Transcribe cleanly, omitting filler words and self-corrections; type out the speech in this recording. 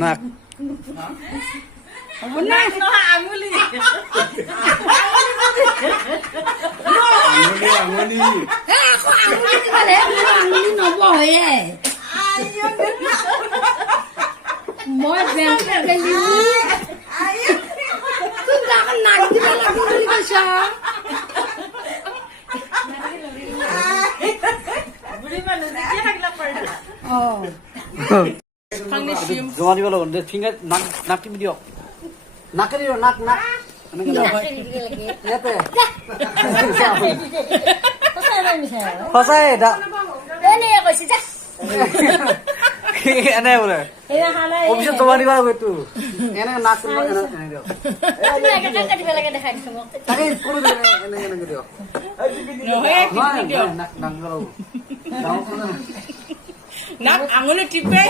নাক নাক নহয় আঙুলি আঙুলি আকৌ আঙুলি দিবলে আঙুলি নবহে মই বেংকে গেলি তুই দেখোন নাক দিব লাগি বুলি কৈছ বুঢ়ী মানুহ দেখিয়ে থাকিলে পৰিলে জমা দিব লাগিব ফিংগাৰ নাক নাক টিপি দিয়ক নাকে দিয়ক নাক নাক সঁচাই এনে বোলে অফিচত জমা দিব লাগিব এইটো এনে নাক তাকে কোনো এনেকে দিয়ক নাক নাক দিব লাগিব নাক আঙুলি টিপে